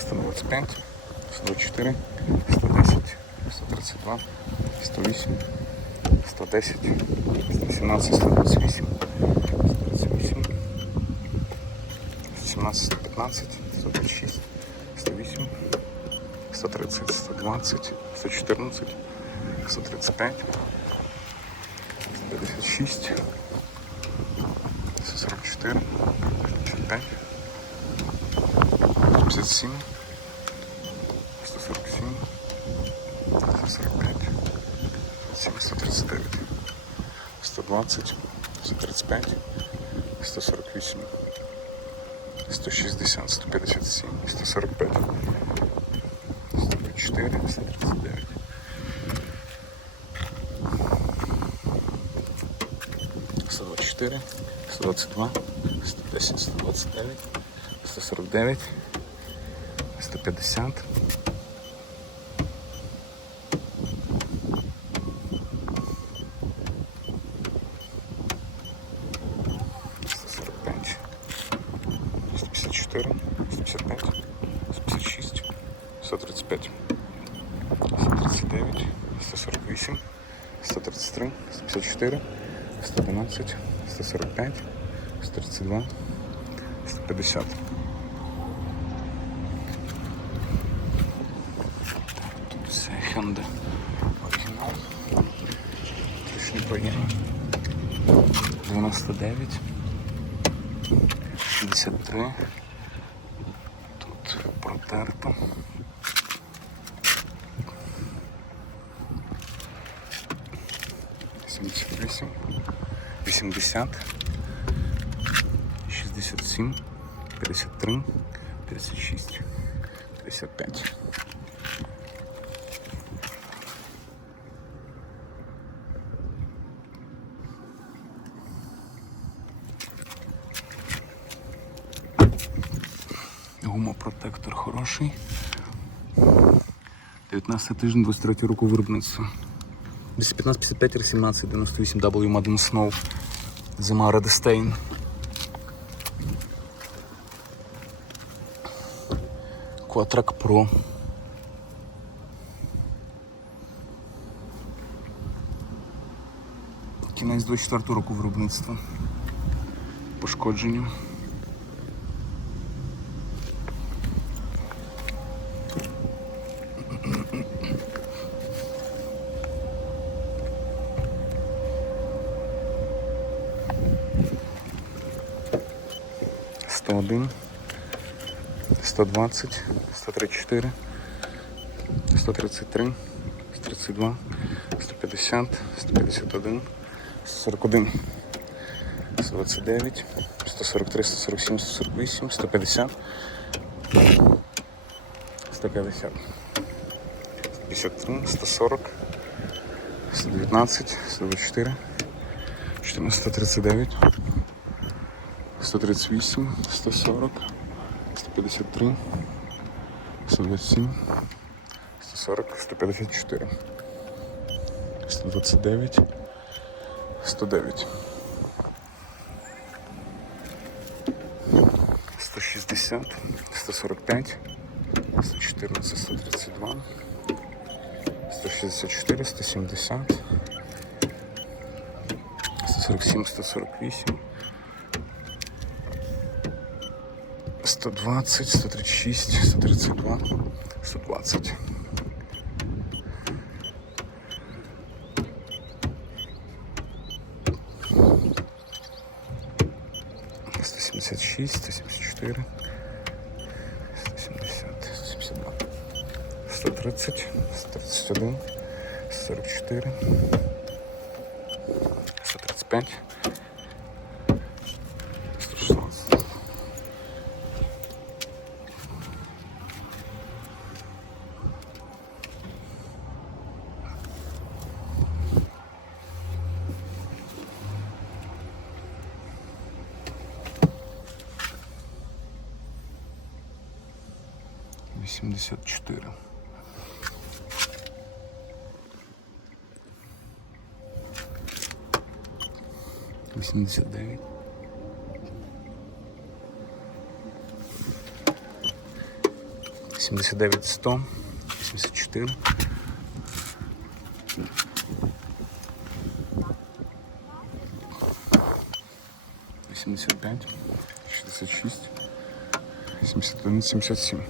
125, 124, 110, 132, 108, 110, 117, 128, 138, 117, 115, 126, 108, 130, 120, 114, 135, 156, 144, 155, 157, 147, 145, 139, 120, 135, 148, 160, 157, 145, 124, 139. 124, 122, 110, 129, 149, 150, 145, 154, 155, 156, 135, 139, 148, 133, 154, 112, 145, 132, 150. Тут все Hyundai оригінал. Ручні поємні. 99, 63. Тут Вісімдесят вісім, вісімдесят, шістдесят сім, п'ятдесят три, п'ятдесят шість, п'ятдесят п'ять. Гумопротектор хороший. 19 тиждень 23 року виробництва. 215 55 r 17 98 W Madden Snow. Зима Redstein. Quatrack Pro. Кінець 24 року виробництва. Пошкодження. 101, 120, 134, 133, 132, 150, 151, 141, 129, 143, 147, 148, 150, 150, 153, 140, 119, 124, 1439. 138, 140, 153, 127, 140, 154, 129, 109, 160, 145, 114, 132, 164, 170, 147, 148, 120, 136, 132, 120. Сто сімдесят шість, сто сімдесят чотири, сто сімдесят, сто сімдесят два, сто тридцять, сто тридцять один, сто чотири, сто тридцять п'ять, 84. Восемьдесят девять. Семьдесят девять сто. Семьдесят четыре. Семьдесят пять. Шестьдесят шесть. Семьдесят один. Семьдесят семь.